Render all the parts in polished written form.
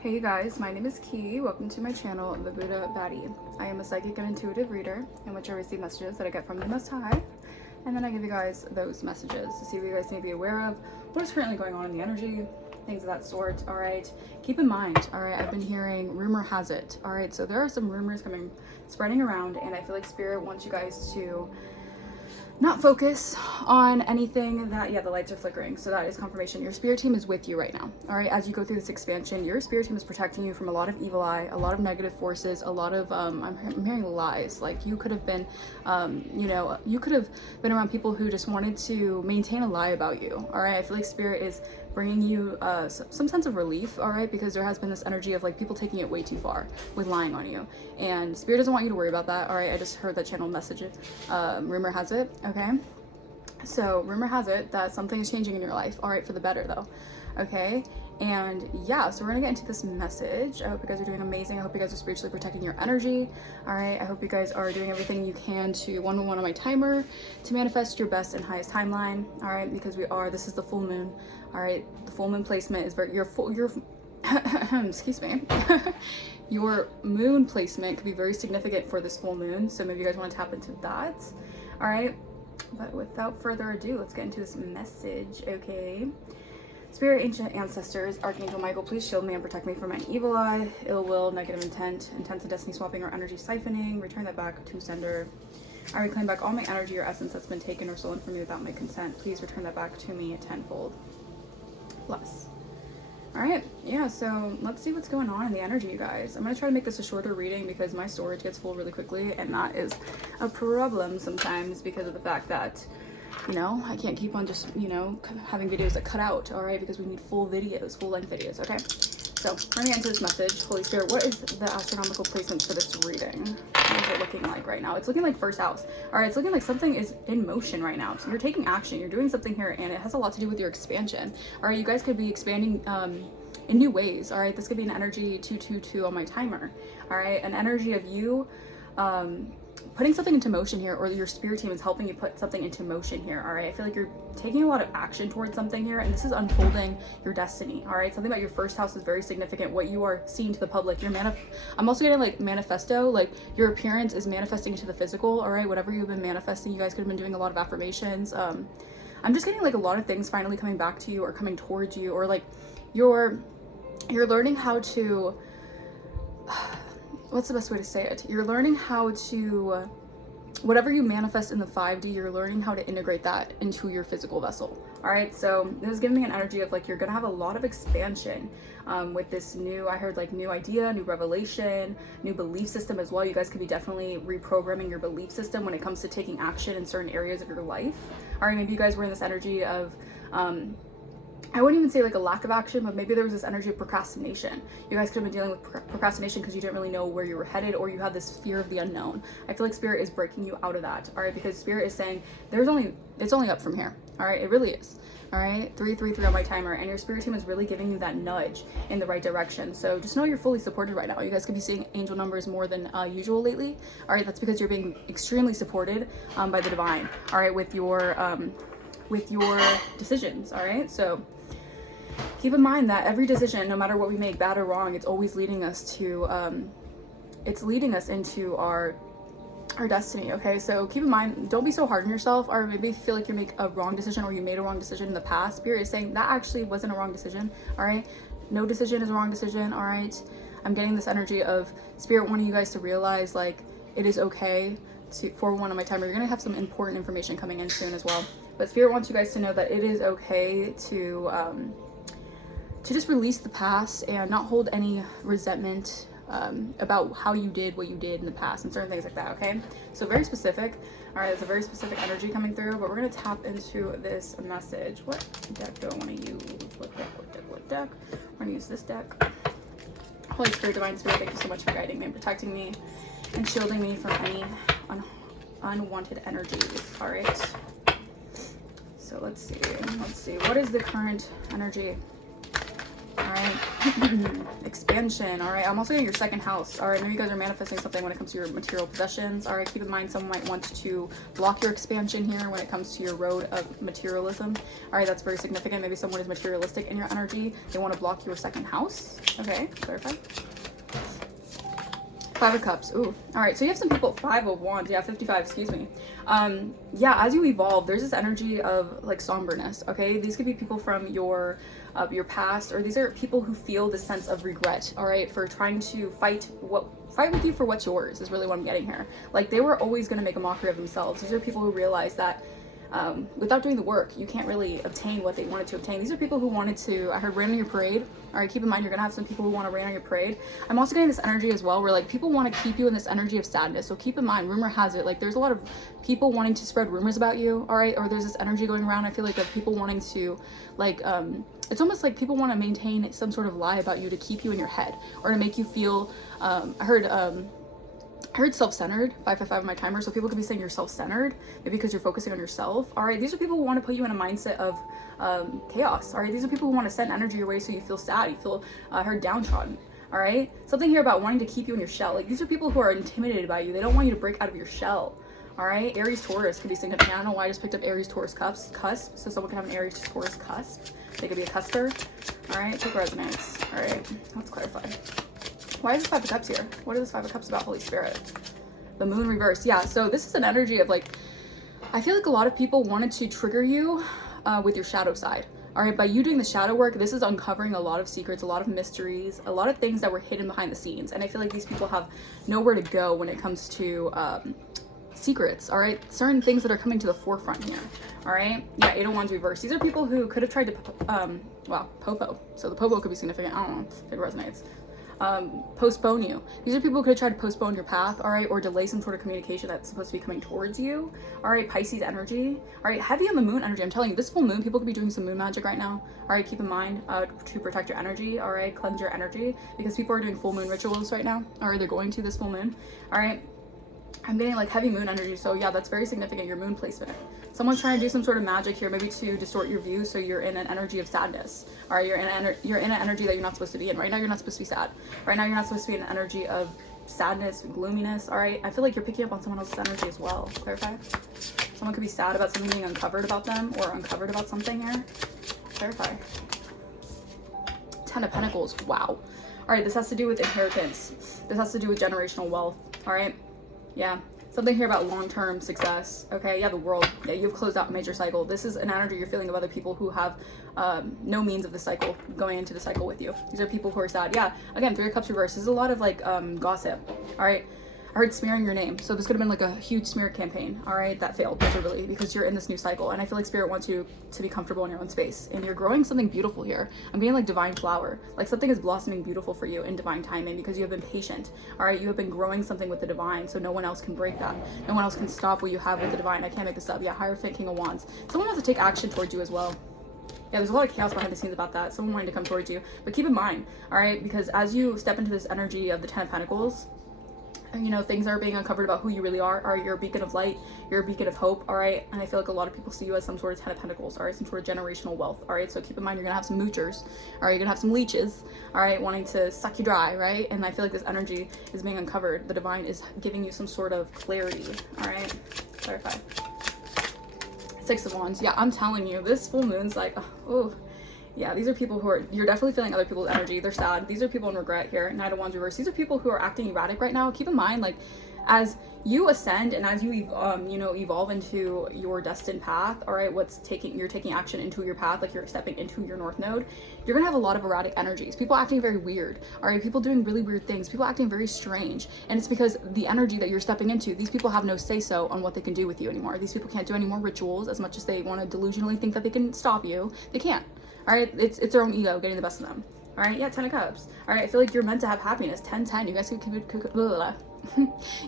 Hey you guys, my name is Ki. Welcome to my channel, The Buddha Baddie. I am a psychic and intuitive reader in which I receive messages that I get from the Most High, and then I give you guys those messages to see what you guys need to be aware of, what is currently going on in the energy, things of that sort. All right, keep in mind, all right, I've been hearing rumor has it. All right, so there are some rumors spreading around, and I feel like Spirit wants you guys to not focus on anything that, yeah, the lights are flickering. So that is confirmation. Your spirit team is with you right now. All right, as you go through this expansion, your spirit team is protecting you from a lot of evil eye, a lot of negative forces, a lot of, I'm hearing lies. Like you could have been, you could have been around people who just wanted to maintain a lie about you. All right, I feel like Spirit is bringing you some sense of relief, all right, because there has been this energy of like people taking it way too far with lying on you, and Spirit doesn't want you to worry about that. All right, I just heard that channel message. Rumor has it, okay, so rumor has it that something is changing in your life, all right, for the better though, okay. And yeah, so we're gonna get into this message. I hope you guys are doing amazing. I hope you guys are spiritually protecting your energy. All right, I hope you guys are doing everything you can to 111 on my timer to manifest your best and highest timeline. All right, because this is the full moon. All right, the full moon placement is your excuse me. Your moon placement could be very significant for this full moon. So maybe you guys want to tap into that. All right, but without further ado, let's get into this message, okay? Spirit, ancient ancestors, Archangel Michael, please shield me and protect me from any evil eye, ill will, negative intent, intense and destiny swapping, or energy siphoning. Return that back to sender. I reclaim back all my energy or essence that's been taken or stolen from me without my consent. Please return that back to me tenfold. Bless. All right, yeah, so let's see what's going on in the energy, you guys. I'm going to try to make this a shorter reading because my storage gets full really quickly, and that is a problem sometimes because of the fact that, you know, I can't keep on just, having videos that cut out, all right, because we need full videos, full-length videos, okay? So, we're gonna get into this message. Holy Spirit, what is the astronomical placements for this reading? What is it looking like right now? It's looking like first house. All right, it's looking like something is in motion right now. So you're taking action, you're doing something here, and it has a lot to do with your expansion. All right, you guys could be expanding in new ways, all right? This could be an energy 222 on my timer, all right? An energy of you putting something into motion here, or your spirit team is helping you put something into motion here, all right? I feel like you're taking a lot of action towards something here, and this is unfolding your destiny, all right? Something about your first house is very significant. What you are seeing to the public, I'm also getting like manifesto, like your appearance is manifesting into the physical, all right? Whatever you've been manifesting, you guys could have been doing a lot of affirmations. I'm just getting like a lot of things finally coming back to you or coming towards you, or like you're learning how to, what's the best way to say it? You're learning how to, whatever you manifest in the 5D, you're learning how to integrate that into your physical vessel. All right, so this is giving me an energy of like, you're gonna have a lot of expansion with this new, I heard like new idea, new revelation, new belief system as well. You guys could be definitely reprogramming your belief system when it comes to taking action in certain areas of your life. All right, maybe you guys were in this energy of, I wouldn't even say like a lack of action, but maybe there was this energy of procrastination. You guys could have been dealing with procrastination because you didn't really know where you were headed, or you had this fear of the unknown. I feel like Spirit is breaking you out of that, all right? Because Spirit is saying it's only up from here, all right? It really is, all right? 333 on my timer, and your spirit team is really giving you that nudge in the right direction. So just know you're fully supported right now. You guys could be seeing angel numbers more than usual lately, all right? That's because you're being extremely supported by the divine, all right? With your decisions, all right? So keep in mind that every decision, no matter what we make, bad or wrong, it's always leading us to, it's leading us into our destiny, okay? So keep in mind, don't be so hard on yourself, or maybe if you feel like you make a wrong decision or you made a wrong decision in the past, Spirit is saying that actually wasn't a wrong decision, all right? No decision is a wrong decision, all right? I'm getting this energy of Spirit wanting you guys to realize like it is okay to, for one on my timer, you're gonna have some important information coming in soon as well, but Spirit wants you guys to know that it is okay to just release the past and not hold any resentment about how you did what you did in the past and certain things like that, okay? So very specific. All right, there's a very specific energy coming through, but we're gonna tap into this message. What deck do I wanna use? What deck? We're gonna use this deck. Holy Spirit, Divine Spirit, thank you so much for guiding me and protecting me and shielding me from any unwanted energies, all right? So let's see, what is the current energy? All right, Expansion. All right, I'm also getting your second house. All right, maybe you guys are manifesting something when it comes to your material possessions. All right, keep in mind someone might want to block your expansion here when it comes to your road of materialism. All right, that's very significant. Maybe someone is materialistic in your energy. They want to block your second house. Okay, clarify. Five of Cups. Ooh. All right. So you have some people. Five of Wands. Yeah, 55. Excuse me. Yeah. As you evolve, there's this energy of like somberness. Okay. These could be people from your past, or these are people who feel this sense of regret. All right, for trying to fight with you for what's yours is really what I'm getting here. Like they were always going to make a mockery of themselves. These are people who realize that without doing the work, you can't really obtain what they wanted to obtain. These are people who wanted to, I heard, rain on your parade. All right, keep in mind, you're gonna have some people who want to rain on your parade. I'm also getting this energy as well, where like people want to keep you in this energy of sadness. So keep in mind, rumor has it, like there's a lot of people wanting to spread rumors about you. All right, or there's this energy going around. I feel like of people wanting to, like, it's almost like people want to maintain some sort of lie about you to keep you in your head, or to make you feel. I heard self-centered, 555 on my timer. So people could be saying you're self-centered, maybe because you're focusing on yourself. All right, these are people who want to put you in a mindset of chaos. All right, these are people who want to send energy your way so you feel sad, you feel downtrodden. All right, something here about wanting to keep you in your shell. Like these are people who are intimidated by you. They don't want you to break out of your shell. All right, Aries Taurus could be significant. I don't know why I just picked up Aries Taurus cusp. So someone could have an Aries Taurus cusp. They could be a cusper. All right, take resonance. All right, let's clarify. Why is this Five of Cups here? What is this Five of Cups about, Holy Spirit? The Moon reverse. Yeah, so this is an energy of like, I feel like a lot of people wanted to trigger you with your shadow side. All right, by you doing the shadow work, this is uncovering a lot of secrets, a lot of mysteries, a lot of things that were hidden behind the scenes. And I feel like these people have nowhere to go when it comes to secrets. All right, certain things that are coming to the forefront here. All right, yeah, Eight of Wands reverse. These are people who could have tried to, popo. So the popo could be significant. I don't know if it resonates. Postpone you. These are people who could try to postpone your path, all right, or delay some sort of communication that's supposed to be coming towards you. All right, Pisces energy. All right, heavy on the moon energy. I'm telling you, this full moon, people could be doing some moon magic right now. All right, keep in mind to protect your energy. All right, cleanse your energy, because people are doing full moon rituals right now. All right, they're going to this full moon. All right, I'm getting like heavy moon energy. So yeah, that's very significant, your moon placement. Someone's trying to do some sort of magic here, maybe to distort your view, so you're in an energy of sadness. All right, you're in an energy that you're not supposed to be in. Right now, you're not supposed to be sad. Right now, you're not supposed to be in an energy of sadness, gloominess. All right, I feel like you're picking up on someone else's energy as well. Clarify. Someone could be sad about something being uncovered about them, or uncovered about something here. Clarify. Ten of Pentacles. Wow. All right, this has to do with inheritance. This has to do with generational wealth. All right, yeah. Something here about long-term success. Okay, yeah, the world. Yeah, you've closed out a major cycle. This is an energy you're feeling of other people who have no means of the cycle, going into the cycle with you. These are people who are sad. Yeah, again, Three of Cups reverse. This is a lot of like gossip. All right, I heard smearing your name. So this could have been like a huge smear campaign. All right, that failed miserably because you're in this new cycle. And I feel like Spirit wants you to be comfortable in your own space. And you're growing something beautiful here. I'm getting like divine flower. Like something is blossoming beautiful for you in divine timing, because you have been patient. All right, you have been growing something with the divine, so no one else can break that. No one else can stop what you have with the divine. I can't make this up. Yeah, Hierophant, King of Wands. Someone wants to take action towards you as well. Yeah, there's a lot of chaos behind the scenes about that. Someone wanting to come towards you. But keep in mind, all right, because as you step into this energy of the Ten of Pentacles, you know, things are being uncovered about who you really are. You're a beacon of light, you're a beacon of hope, all right? And I feel like a lot of people see you as some sort of Ten of Pentacles, all right? Some sort of generational wealth, all right? So keep in mind, you're gonna have some moochers, all right? You're gonna have some leeches, all right? Wanting to suck you dry, right? And I feel like this energy is being uncovered. The divine is giving you some sort of clarity, all right? Clarify. Six of Wands. Yeah, I'm telling you, this full moon's like, oh. Yeah, these are people who are, you're definitely feeling other people's energy. They're sad. These are people in regret here. Knight of Wands reverse. These are people who are acting erratic right now. Keep in mind, like, as you ascend and as you evolve into your destined path, all right, you're taking action into your path, like you're stepping into your north node, you're gonna have a lot of erratic energies. People acting very weird, all right, people doing really weird things, people acting very strange. And it's because the energy that you're stepping into, these people have no say-so on what they can do with you anymore. These people can't do any more rituals. As much as they want to delusionally think that they can stop you, they can't. All right, it's their own ego getting the best of them. All right, yeah, Ten of Cups. All right, I feel like you're meant to have happiness. 10-10. You guys could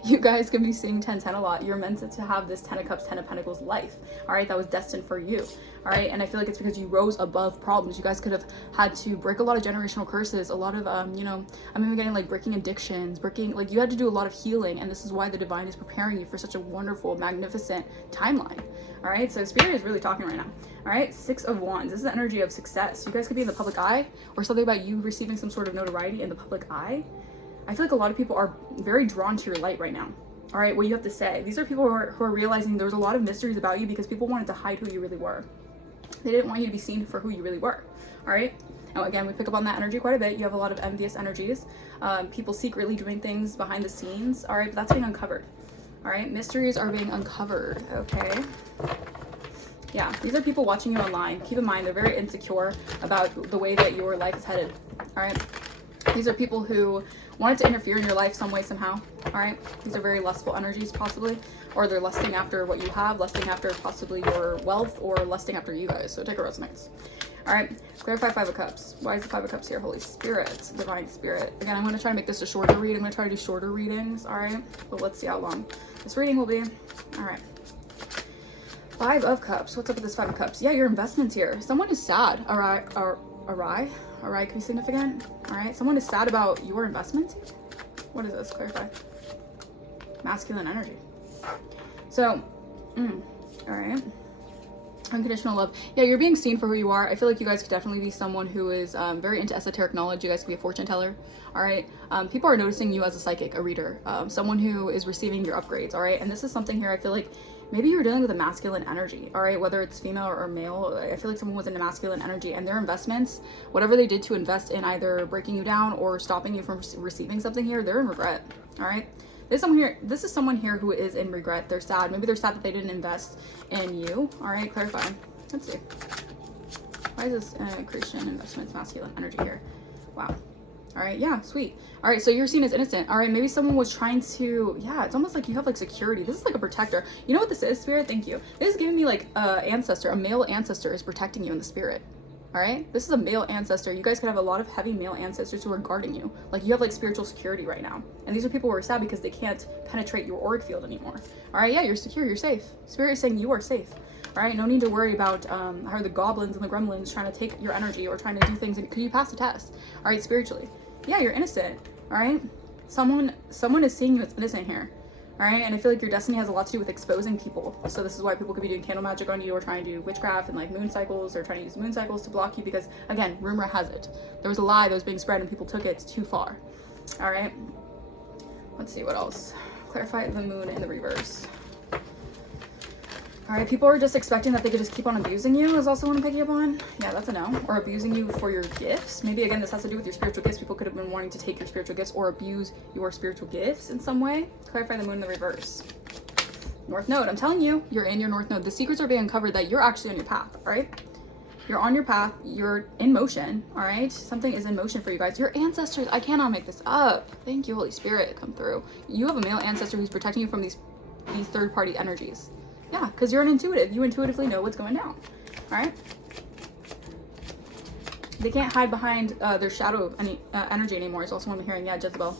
You guys could be seeing 10-10 a lot. You're meant to have this 10 of Cups, 10 of Pentacles life. All right, that was destined for you. All right, and I feel like it's because you rose above problems. You guys could have had to break a lot of generational curses, a lot of, you know, I'm even getting like breaking addictions, breaking, like you had to do a lot of healing. And this is why the divine is preparing you for such a wonderful, magnificent timeline. All right, so Spirit is really talking right now. All right, 6 of Wands. This is the energy of success. You guys could be in the public eye, or something about you receiving some sort of notoriety in the public eye. I feel like a lot of people are very drawn to your light right now. All right, what you have to say. These are people who are realizing there was a lot of mysteries about you because people wanted to hide who you really were. They didn't want you to be seen for who you really were. All right. Now, again, we pick up on that energy quite a bit. You have a lot of envious energies. People secretly doing things behind the scenes. All right, but that's being uncovered. All right, mysteries are being uncovered. Okay. Yeah, these are people watching you online. Keep in mind, they're very insecure about the way that your life is headed. All right. These are people who wanted to interfere in your life some way, somehow. All right. These are very lustful energies, possibly. Or they're lusting after what you have, lusting after possibly your wealth, or lusting after you guys. So take a resonates. All right. Clarify 5 of Cups. Why is the 5 of Cups here? Holy Spirit, Divine Spirit. Again, I'm going to try to make this a shorter read. I'm going to try to do shorter readings. All right. But let's see how long this reading will be. All right. 5 of Cups. What's up with this 5 of Cups? Yeah, your investments here. Someone is sad. Awry could be significant. All right. Someone is sad about your investments. What is this? Clarify. Masculine energy. So, all right. Unconditional love. Yeah, you're being seen for who you are. I feel like you guys could definitely be someone who is very into esoteric knowledge. You guys could be a fortune teller. All right. People are noticing you as a psychic, a reader, someone who is receiving your upgrades. All right. And this is something here I feel like maybe you're dealing with a masculine energy. All right. Whether it's female or male, I feel like someone was in a masculine energy, and their investments, whatever they did to invest in either breaking you down or stopping you from receiving something here, they're in regret. All right. This is someone here who is in regret. They're sad. Maybe they're sad that they didn't invest in you. All right, clarify. Let's see. Why is this Christian investments masculine energy here? Wow. All right, yeah, sweet. All right, so you're seen as innocent. All right, maybe someone was trying to, yeah, it's almost like you have like security. This is like a protector. You know what this is, Spirit? Thank you. This is giving me like ancestor, a male ancestor is protecting you in the spirit. All right, this is a male ancestor. You guys could have a lot of heavy male ancestors who are guarding you. Like you have like spiritual security right now. And these are people who are sad because they can't penetrate your auric field anymore. All right, yeah, you're secure, you're safe. Spirit is saying you are safe. All right, no need to worry about how the goblins and the gremlins trying to take your energy or trying to do things. Could you pass the test? All right, spiritually. Yeah, you're innocent. All right, someone is seeing you as innocent here. All right, and I feel like your destiny has a lot to do with exposing people. So this is why people could be doing candle magic on you, or trying to do witchcraft and like moon cycles, or trying to use moon cycles to block you, because again, rumor has it there was a lie that was being spread and people took it too far. All right, let's see what else. Clarify the moon in the reverse. All right, people are just expecting that they could just keep on abusing you is also what I'm picking up on. Yeah, that's a no. Or abusing you for your gifts. Maybe, again, this has to do with your spiritual gifts. People could have been wanting to take your spiritual gifts or abuse your spiritual gifts in some way. Clarify the moon in the reverse. North Node. I'm telling you, you're in your North Node. The secrets are being uncovered that you're actually on your path, all right? You're on your path. You're in motion, all right? Something is in motion for you guys. Your ancestors. I cannot make this up. Thank you, Holy Spirit. Come through. You have a male ancestor who's protecting you from these third-party energies. Yeah, because you're an intuitive. You intuitively know what's going down. All right. They can't hide behind their shadow energy anymore. Is also what I'm hearing. Yeah, Jezebel.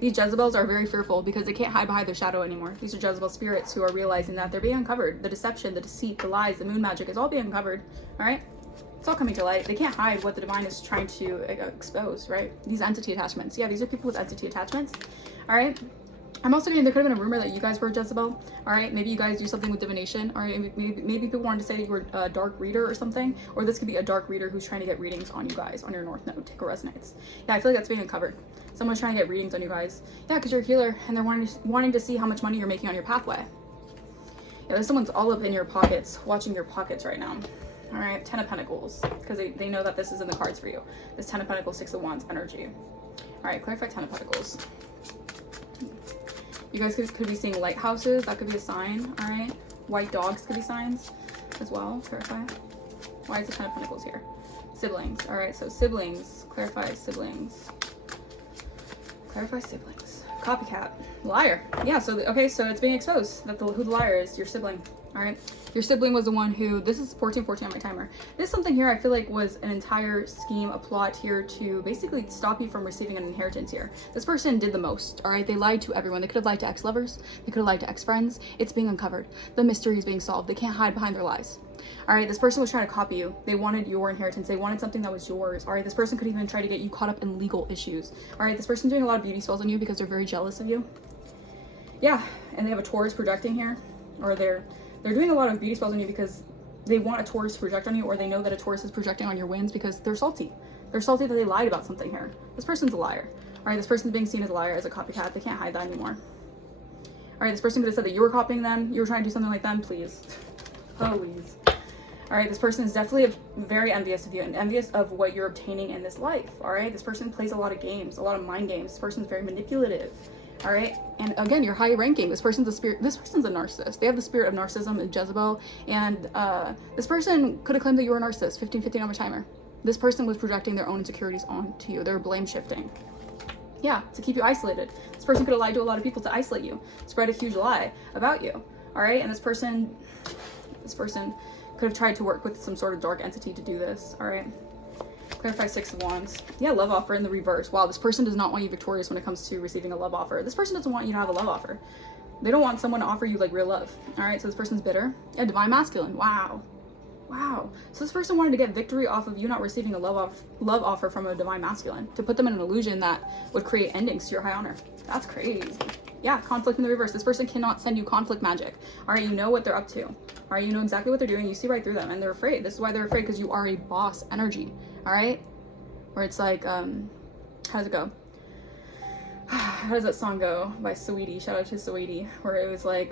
These Jezebels are very fearful because they can't hide behind their shadow anymore. These are Jezebel spirits who are realizing that they're being uncovered. The deception, the deceit, the lies, the moon magic is all being uncovered. All right. It's all coming to light. They can't hide what the divine is trying to expose. Right. These entity attachments. Yeah, these are people with entity attachments. All right. I'm also getting, there could have been a rumor that you guys were Jezebel. All right, maybe you guys do something with divination. All right, maybe people wanted to say you were a dark reader or something. Or this could be a dark reader who's trying to get readings on you guys on your North Node. Take a resonates. Yeah, I feel like that's being uncovered. Someone's trying to get readings on you guys. Yeah, because you're a healer and they're wanting to see how much money you're making on your pathway. Yeah, there's someone's all up in your pockets, watching your pockets right now. All right, 10 of Pentacles, because they know that this is in the cards for you. This 10 of Pentacles, 6 of Wands energy. All right, clarify 10 of Pentacles. You guys could be seeing lighthouses. That could be a sign. All right. White dogs could be signs as well. Clarify. Why is the 10 of Pentacles here? Siblings. All right. So siblings. Clarify siblings. Clarify siblings. Copycat. Liar. Yeah. So okay. So it's being exposed that who the liar is. Your sibling. All right, your sibling was the one who, this is 1414 on my timer. This is something here I feel like was an entire scheme, a plot here to basically stop you from receiving an inheritance here. This person did the most, all right? They lied to everyone. They could have lied to ex-lovers. They could have lied to ex-friends. It's being uncovered. The mystery is being solved. They can't hide behind their lies. All right, this person was trying to copy you. They wanted your inheritance. They wanted something that was yours. All right, this person could even try to get you caught up in legal issues. All right, this person's doing a lot of beauty spells on you because they're very jealous of you. Yeah, and they have a Taurus projecting here, or they're doing a lot of beauty spells on you because they want a Taurus to project on you, or they know that a Taurus is projecting on your wins because they're salty. They're salty that they lied about something here. This person's a liar. All right, this person's being seen as a liar, as a copycat. They can't hide that anymore. All right, this person could have said that you were copying them. You were trying to do something like them. Please. Please. All right, this person is definitely very envious of you and envious of what you're obtaining in this life. All right, this person plays a lot of games, a lot of mind games. This person's very manipulative. All right, and again, you're high ranking. This person's a spirit. This person's a narcissist. They have the spirit of narcissism and Jezebel. And this person could have claimed that you were a narcissist. 15:15 on my timer. This person was projecting their own insecurities onto you. They're blame shifting. Yeah, to keep you isolated. This person could have lied to a lot of people to isolate you, spread a huge lie about you. All right, and this person could have tried to work with some sort of dark entity to do this. All right. Clarify 6 of Wands. Yeah, love offer in the reverse. Wow, this person does not want you victorious when it comes to receiving a love offer. This person doesn't want you to have a love offer. They don't want someone to offer you like real love. All right, so this person's bitter. Yeah, divine masculine. Wow. Wow. So this person wanted to get victory off of you not receiving a love offer from a divine masculine, to put them in an illusion that would create endings to your high honor. That's crazy. Yeah, conflict in the reverse. This person cannot send you conflict magic. All right, you know what they're up to. All right, you know exactly what they're doing. You see right through them, and they're afraid. This is why they're afraid, because you are a boss energy. All right, where it's like, how does it go? How does that song go by Saweetie? Shout out to Saweetie, where it was like,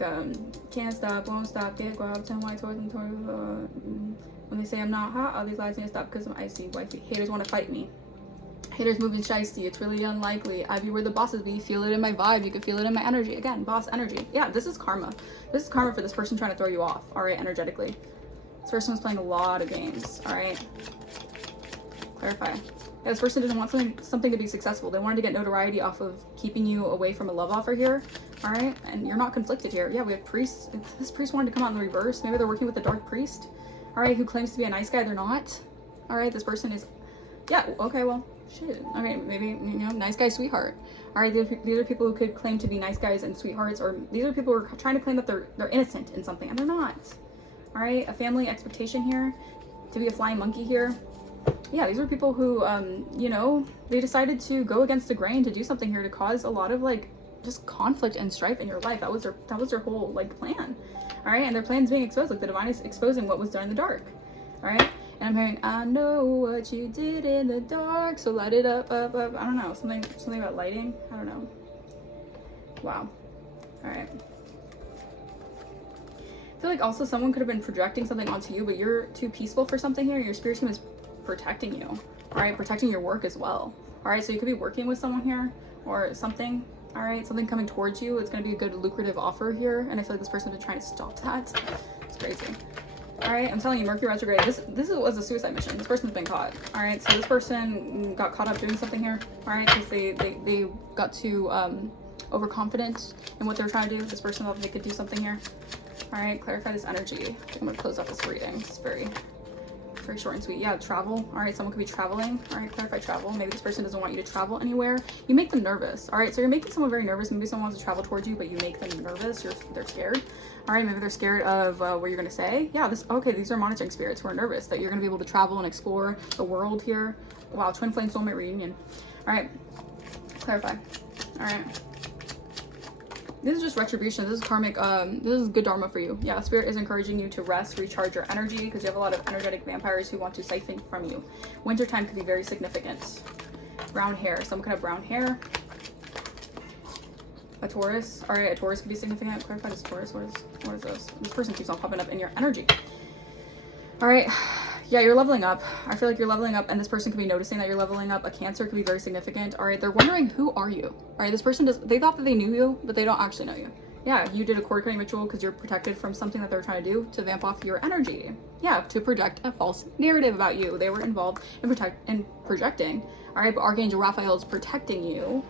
can't stop, won't stop, get go out, 10 white toys and toys. When they say I'm not hot, all these lies need to stop because I'm icy, wifey. Haters want to fight me. Haters moving shiesty. It's really unlikely. I be where the bosses be. Feel it in my vibe. You can feel it in my energy. Again, boss energy. Yeah, this is karma. This is karma for this person trying to throw you off. All right, energetically. This person was playing a lot of games. All right. Clarify. Yeah, this person didn't want something to be successful. They wanted to get notoriety off of keeping you away from a love offer here. All right, and you're not conflicted here. Yeah, we have priests. This priest wanted to come out in the reverse. Maybe they're working with the dark priest. All right, who claims to be a nice guy. They're not. All right, this person is, yeah, okay, well, shit. Okay, maybe, you know, nice guy, sweetheart. All right, these are people who could claim to be nice guys and sweethearts, or these are people who are trying to claim that they're innocent in something, and they're not. All right, a family expectation here, to be a flying monkey here. Yeah, these are people who, you know, they decided to go against the grain to do something here to cause a lot of like just conflict and strife in your life. That was their whole like plan. All right, and their plan's being exposed. Like the divine is exposing what was done in the dark. All right, and I'm hearing, I know what you did in the dark, so light it up, up, up. I don't know, something about lighting. I don't know. Wow. All right. I feel like also someone could have been projecting something onto you, but you're too peaceful for something here. Your spirit team is protecting you. All right, protecting your work as well. All right, so you could be working with someone here or something. All right, something coming towards you. It's going to be a good lucrative offer here, and I feel like this person has been trying to stop that. It's crazy. All right, I'm telling you, Mercury retrograde. This was a suicide mission. This person's been caught. All right, so this person got caught up doing something here. All right, because they got too overconfident in what they were trying to do. This person thought they could do something here. All right, clarify this energy. I think I'm gonna close out this reading. It's very short and sweet. Yeah, travel. All right, someone could be traveling. All right, clarify travel. Maybe this person doesn't want you to travel anywhere. You make them nervous. All right, so you're making someone very nervous. Maybe someone wants to travel towards you, but you make them nervous. They're scared. All right, maybe they're scared of what you're gonna say. Yeah, these are monitoring spirits who are nervous that you're gonna be able to travel and explore the world here. Wow, twin flame soulmate reunion. All right, clarify. All right. This is just retribution. This is karmic. This is good dharma for you. Yeah, spirit is encouraging you to rest, recharge your energy, because you have a lot of energetic vampires who want to siphon from you. Wintertime could be very significant. Brown hair. Someone could have brown hair. A Taurus. All right, a Taurus could be significant. Clarify this Taurus. What is this? This person keeps on popping up in your energy. All right. Yeah, you're leveling up. I feel like you're leveling up, and this person could be noticing that you're leveling up. A Cancer could be very significant. All right, they're wondering, who are you? All right, this person they thought that they knew you, but they don't actually know you. Yeah, you did a cord cutting ritual because you're protected from something that they were trying to do to vamp off your energy. Yeah, to project a false narrative about you. They were involved in projecting. All right, but Archangel Raphael is protecting you.